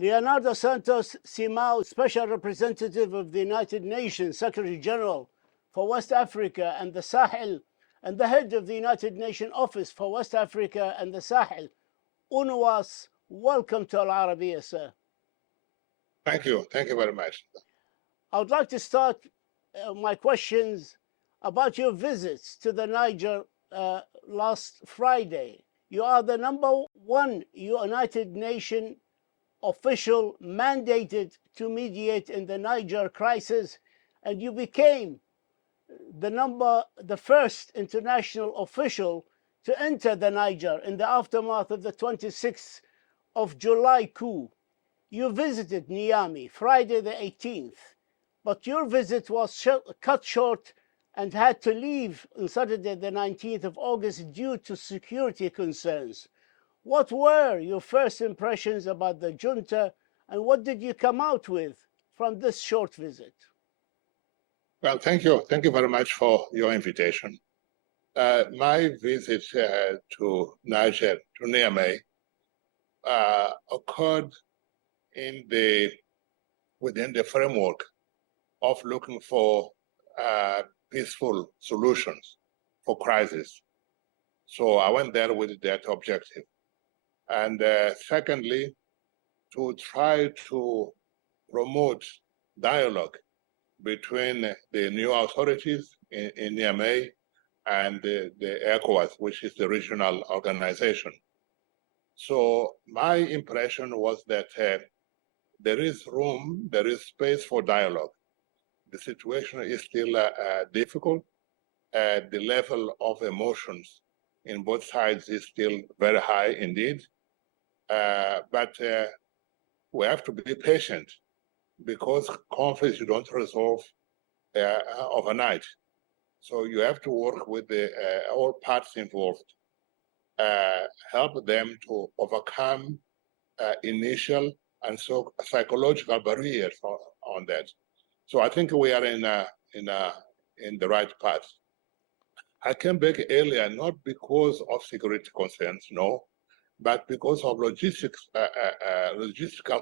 Leonardo Santos, Simao, Special Representative of the United Nations, Secretary General for West Africa and the Sahel, and the head of the United Nations Office for West Africa and the Sahel, UNWAS, welcome to Al-Arabiya, sir. Thank you. Thank you very much. I would like to start my questions about your visits to the Niger last Friday. You are the #1 United Nations official mandated to mediate in the Niger crisis, and you became the first international official to enter the Niger in the aftermath of the 26th of July coup. You visited Niamey Friday the 18th, but your visit was cut short and had to leave on Saturday the 19th of August due to security concerns. What were your first impressions about the junta, and what did you come out with from this short visit? Well, thank you. Thank you very much for your invitation. My visit to Niger, to Niamey, occurred within the framework of looking for peaceful solutions for crisis. So I went there with that objective. And secondly, to try to promote dialogue between the new authorities in Niamey and the ECOWAS, which is the regional organization. So my impression was that there is room, there is space for dialogue. The situation is still difficult. The level of emotions in both sides is still very high indeed. But we have to be patient, because conflicts you don't resolve overnight. So you have to work with all parts involved, help them to overcome initial and psychological barriers on that. So I think we are in the right path. I came back earlier not because of security concerns, no, but because of logistical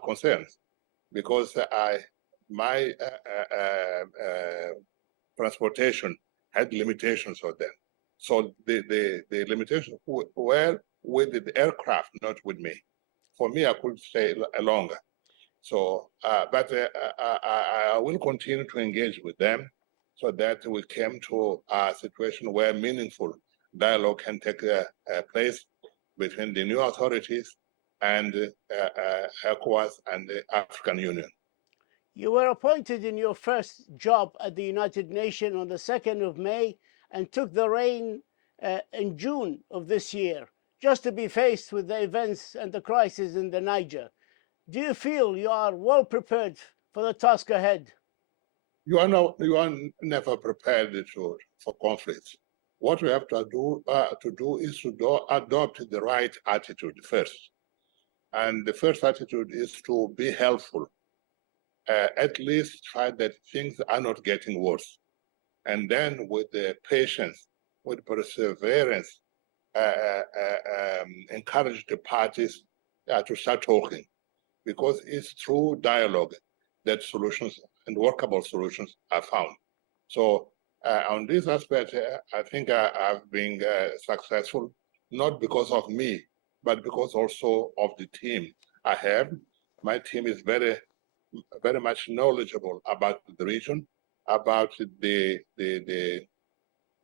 concerns. Because my transportation had limitations on them. So the limitations were with the aircraft, not with me. For me, I could stay longer. So, but I will continue to engage with them so that we came to a situation where meaningful dialogue can take place between the new authorities and ECOWAS and the African Union. You were appointed in your first job at the United Nations on the 2nd of May and took the reign in June of this year, just to be faced with the events and the crisis in the Niger. Do you feel you are well prepared for the task ahead? You are never prepared for conflicts. What we have to do is to adopt the right attitude first. And the first attitude is to be helpful. At least try that things are not getting worse. And then with the patience, with perseverance, encourage the parties to start talking. Because it's through dialogue that solutions and workable solutions are found. So on this aspect, I think I've been successful, not because of me, but because also of the team I have. My team is very much knowledgeable about the region, about the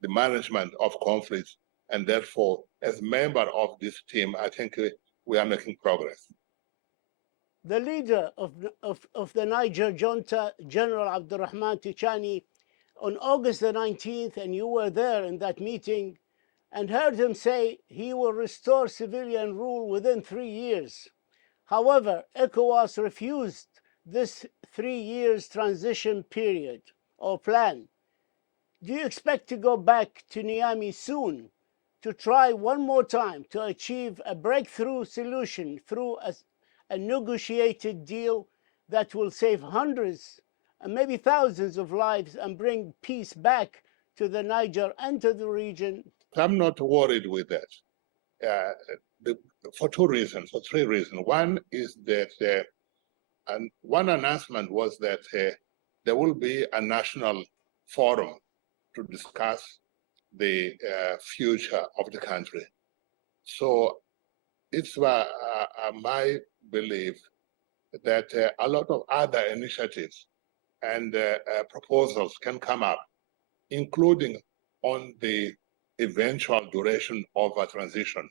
management of conflicts, and therefore, as member of this team, I think we are making progress. The leader of the Niger junta, General Abdurrahman Tichani, on August the 19th, and you were there in that meeting, and heard him say he will restore civilian rule within 3 years. However, ECOWAS refused this 3 years transition period or plan. Do you expect to go back to Niamey soon to try one more time to achieve a breakthrough solution through a negotiated deal that will save hundreds and maybe thousands of lives and bring peace back to the Niger and to the region? I'm not worried with that for 2 reasons, or 3 reasons. One is that And one announcement was that there will be a national forum to discuss the future of the country. So it's my belief that a lot of other initiatives and proposals can come up, including on the eventual duration of a transition.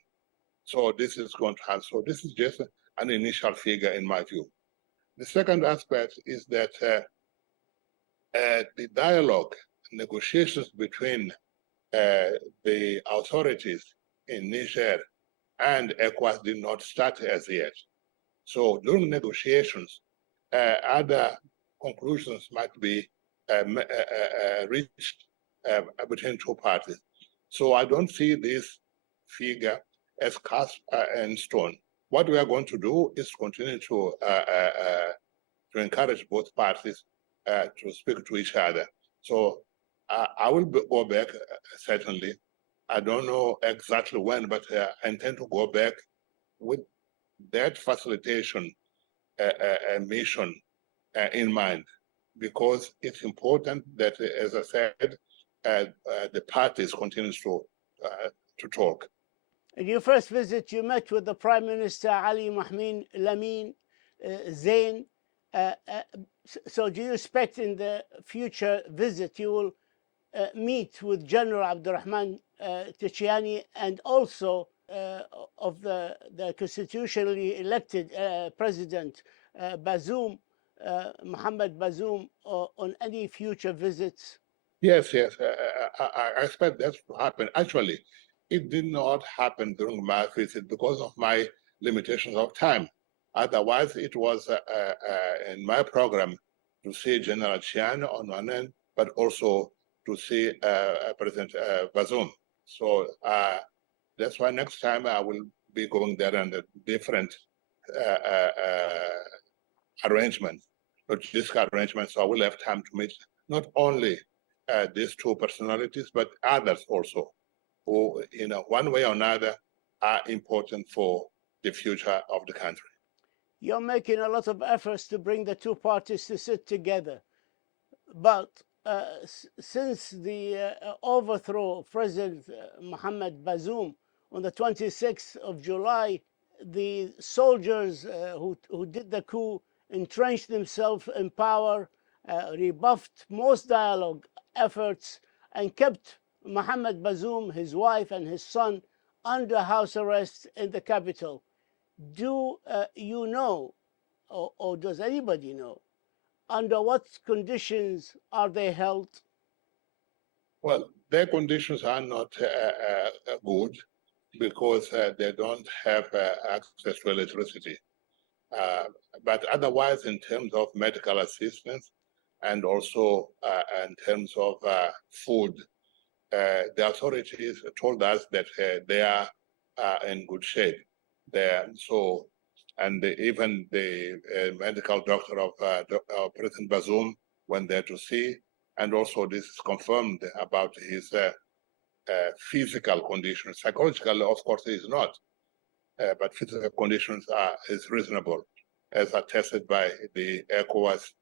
So this is going to happen. So this is just an initial figure in my view. The second aspect is that the dialogue, negotiations between the authorities in Niger and ECOWAS did not start as yet. So during negotiations, other conclusions might be reached between two parties. So I don't see this figure as cast in stone. What we are going to do is continue to encourage both parties to speak to each other. So I will go back, certainly. I don't know exactly when, but I intend to go back with that facilitation mission in mind, because it's important that, as I said, the parties continues to talk. In your first visit, you met with the Prime Minister Ali Mahmoud Lamin Zain. So do you expect in the future visit you will meet with General Abdurrahman Tichiani and also of the constitutionally elected President Bazoum, Mohammed Bazoum, on any future visits? Yes, I expect that to happen. Actually, it did not happen during my visit because of my limitations of time. Otherwise, it was in my program to see General Chian on one end, but also to see President Bazoum. So that's why next time I will be going there under different arrangements, logistical arrangements. So I will have time to meet not only these two personalities, but others also, who, in one way or another, are important for the future of the country. You're making a lot of efforts to bring the two parties to sit together. But since the overthrow of President Mohammed Bazoum on the 26th of July, the soldiers who did the coup entrenched themselves in power, rebuffed most dialogue efforts, and kept Mohammed Bazoum, his wife, and his son under house arrest in the capital. Do you know, or does anybody know, under what conditions are they held? Well, their conditions are not good because they don't have access to electricity. But otherwise, in terms of medical assistance and also in terms of food, the authorities told us that they are in good shape there. So, and even the medical doctor of President Bazoum went there to see, and also this is confirmed about his physical conditions. Psychological, of course, is not, but physical conditions is reasonable, as attested by the ECOWAS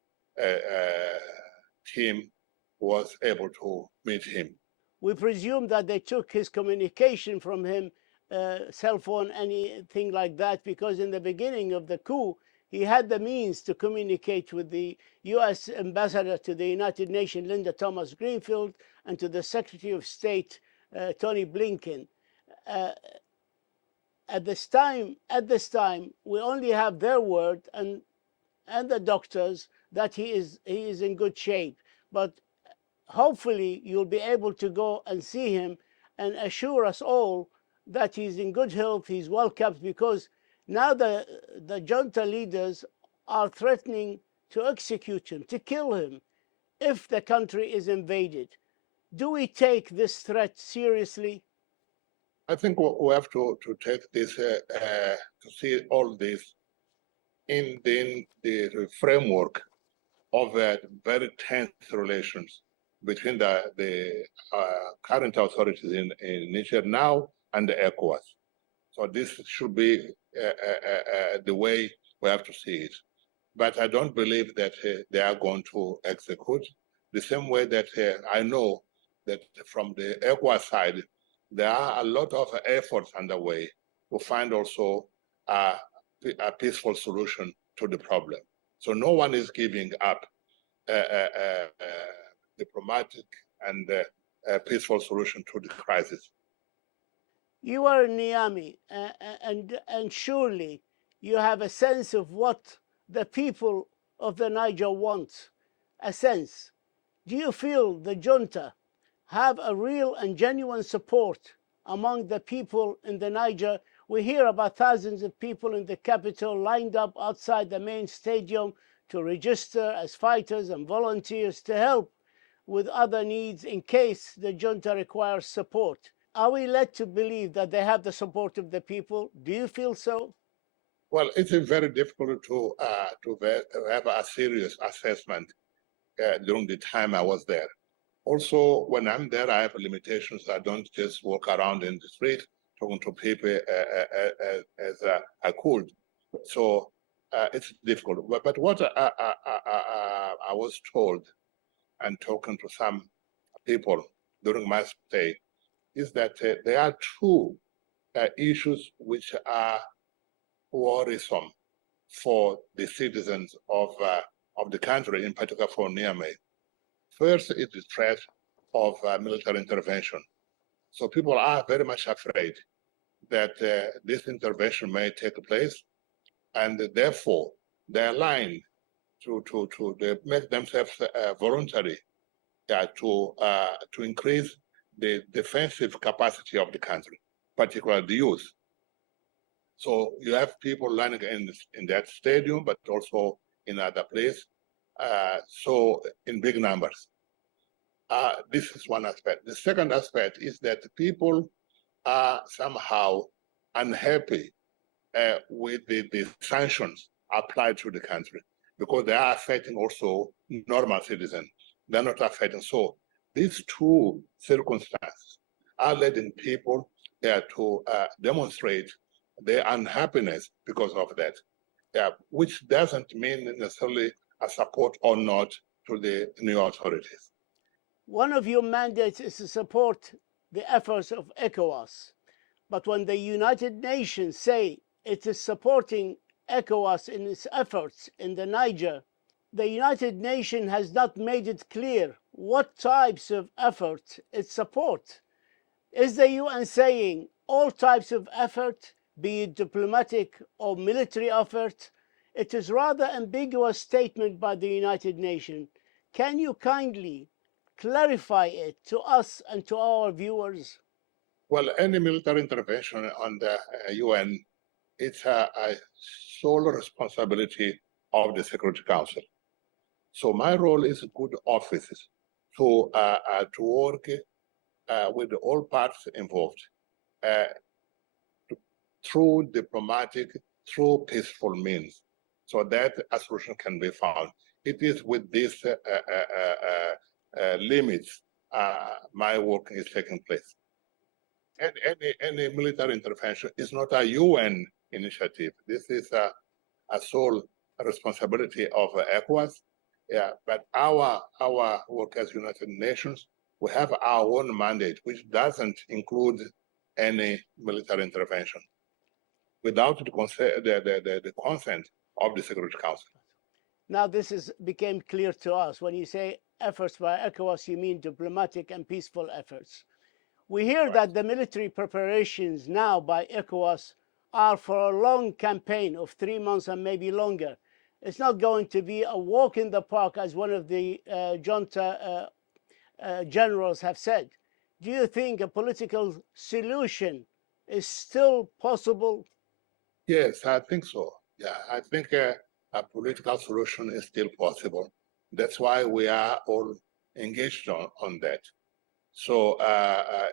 team who was able to meet him. We presume that they took his communication from him, cell phone, anything like that, because in the beginning of the coup, he had the means to communicate with the U.S. ambassador to the United Nations, Linda Thomas Greenfield, and to the Secretary of State, Tony Blinken. At this time, we only have their word and the doctors that he is in good shape. But hopefully you'll be able to go and see him and assure us all that he's in good health, he's well kept, because now the junta leaders are threatening to execute him, to kill him, if the country is invaded. Do we take this threat seriously? I think we have to take this, to see all this in the framework of very tense relations between the current authorities in Niger now and the ECOWAS. So this should be the way we have to see it. but I don't believe that they are going to execute. The same way that I know that from the ECOWAS side, there are a lot of efforts underway to find also a peaceful solution to the problem. So no one is giving up diplomatic and peaceful solution to the crisis. You are in Niamey, and surely you have a sense of what the people of the Niger want. A sense. Do you feel the junta have a real and genuine support among the people in the Niger? We hear about thousands of people in the capital lined up outside the main stadium to register as fighters and volunteers to help with other needs in case the junta requires support. Are we led to believe that they have the support of the people? Do you feel so? Well, it's very difficult to have a serious assessment during the time I was there. Also, when I'm there, I have limitations. I don't just walk around in the street talking to people as I could. So it's difficult. But what I was told and talking to some people during my stay is that there are two issues which are worrisome for the citizens of the country, in particular for Niamey. First is the threat of military intervention. So people are very much afraid that this intervention may take place, and therefore they are aligned they make themselves voluntary to increase the defensive capacity of the country, particularly the youth. So you have people lining in that stadium, but also in other places, so in big numbers. This is one aspect. The second aspect is that people are somehow unhappy with the sanctions applied to the country because they are affecting also normal citizens. They're not affecting. So these two circumstances are leading people to demonstrate their unhappiness because of that, which doesn't mean necessarily a support or not to the new authorities. One of your mandates is to support the efforts of ECOWAS. But when the United Nations say it is supporting ECOWAS in its efforts in the Niger, the United Nations has not made it clear what types of efforts it supports. Is the UN saying all types of effort, be it diplomatic or military effort? It is rather ambiguous statement by the United Nations. Can you kindly clarify it to us and to our viewers? Well, any military intervention on the UN, it's a sole responsibility of the Security Council. So my role is good offices to work with all parties involved through diplomatic, through peaceful means, so that a solution can be found. It is with these limits my work is taking place. And any military intervention is not a UN initiative. This is a sole responsibility of ECOWAS. Yeah, but our work as United Nations, we have our own mandate, which doesn't include any military intervention without the consent of the Security Council. Now this became clear to us. When you say efforts by ECOWAS, you mean diplomatic and peaceful efforts. We hear that the military preparations now by ECOWAS are for a long campaign of 3 months and maybe longer. It's not going to be a walk in the park, as one of the junta generals have said. Do you think a political solution is still possible? Yes, I think so. Yeah, I think a political solution is still possible. That's why we are all engaged on that. So,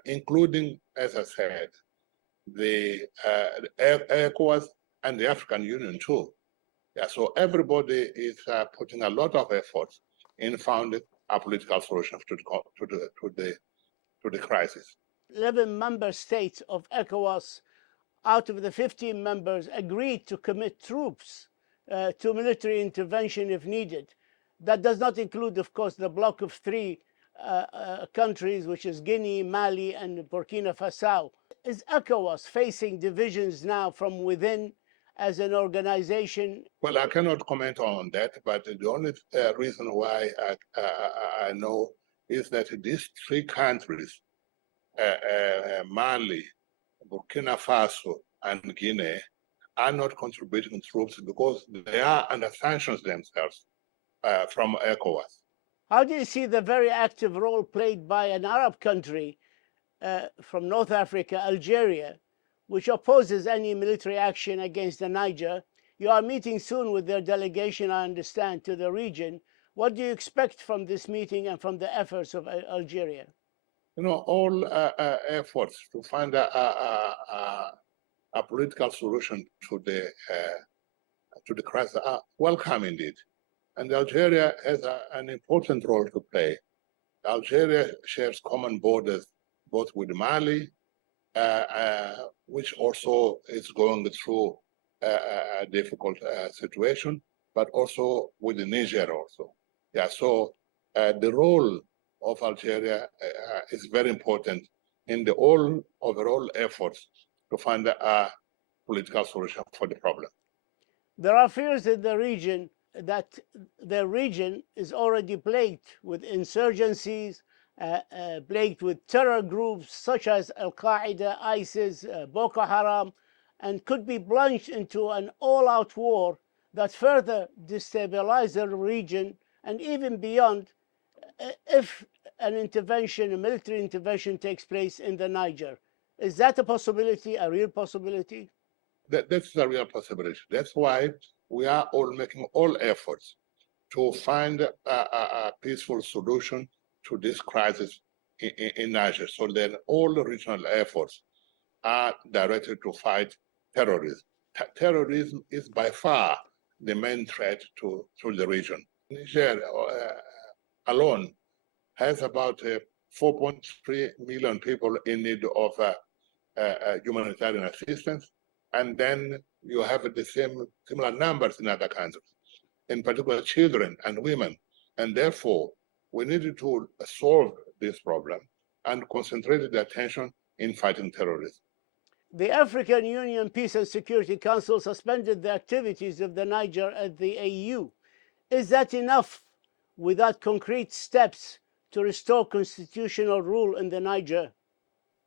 including, as I said, the ECOWAS and the African Union too. Yeah, so everybody is putting a lot of effort in finding a political solution to the crisis. 11 member states of ECOWAS out of the 15 members agreed to commit troops to military intervention if needed. That does not include, of course, the bloc of three countries, which is Guinea, Mali, and Burkina Faso. Is ECOWAS facing divisions now from within as an organization? Well, I cannot comment on that, but the only reason why I know is that these three countries, Mali, Burkina Faso, and Guinea, are not contributing troops because they are under sanctions themselves from ECOWAS. How do you see the very active role played by an Arab country from North Africa, Algeria, which opposes any military action against the Niger? You are meeting soon with their delegation, I understand, to the region. What do you expect from this meeting and from the efforts of Algeria? You know, all efforts to find a political solution to the crisis are welcome indeed. And Algeria has an important role to play. Algeria shares common borders both with Mali, which also is going through a difficult situation, but also with Niger also. Yeah, so the role of Algeria is very important in the overall efforts to find a political solution for the problem. There are fears in the region that the region is already plagued with insurgencies, plagued with terror groups such as Al-Qaeda, ISIS, Boko Haram, and could be plunged into an all-out war that further destabilizes the region and even beyond if an intervention, a military intervention takes place in the Niger. Is that a possibility, a real possibility? That's a real possibility. That's why we are all making all efforts to find a peaceful solution to this crisis in Niger, so that all the regional efforts are directed to fight terrorism. Terrorism is by far the main threat to the region. Niger alone has about 4.3 million people in need of humanitarian assistance. And then you have the similar numbers in other countries, in particular children and women. And therefore, we needed to solve this problem and concentrate the attention in fighting terrorism. The African Union Peace and Security Council suspended the activities of the Niger at the AU. Is that enough without concrete steps to restore constitutional rule in the Niger?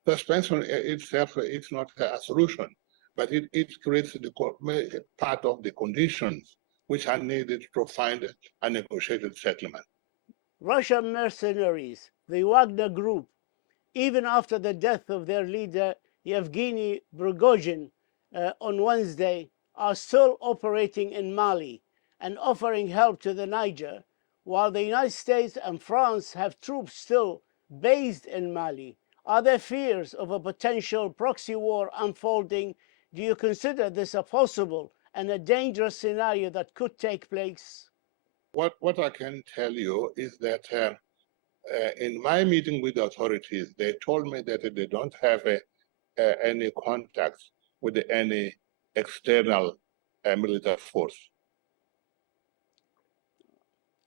Suspension itself is not a solution, but it creates the part of the conditions which are needed to find a negotiated settlement. Russian mercenaries, the Wagner Group, even after the death of their leader Yevgeny Prigozhin on Wednesday, are still operating in Mali and offering help to the Niger, while the United States and France have troops still based in Mali. Are there fears of a potential proxy war unfolding? Do you consider this a possible and a dangerous scenario that could take place? What I can tell you is that in my meeting with the authorities, they told me that they don't have any contacts with any external military force.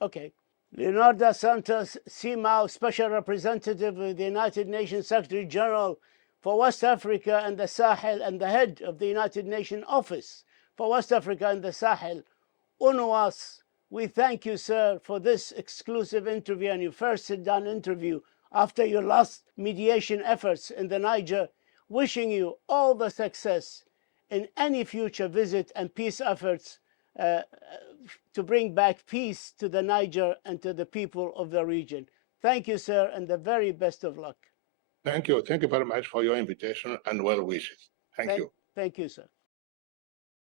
Okay. Leonardo Santos, Simao, Special Representative of the United Nations Secretary General for West Africa and the Sahel and the head of the United Nations Office for West Africa and the Sahel, UNOWAS, we thank you, sir, for this exclusive interview and your first sit-down interview after your last mediation efforts in the Niger, wishing you all the success in any future visit and peace efforts to bring back peace to the Niger and to the people of the region. Thank you, sir, and the very best of luck. Thank you. Thank you very much for your invitation and well wishes. Thank you. Thank you, sir.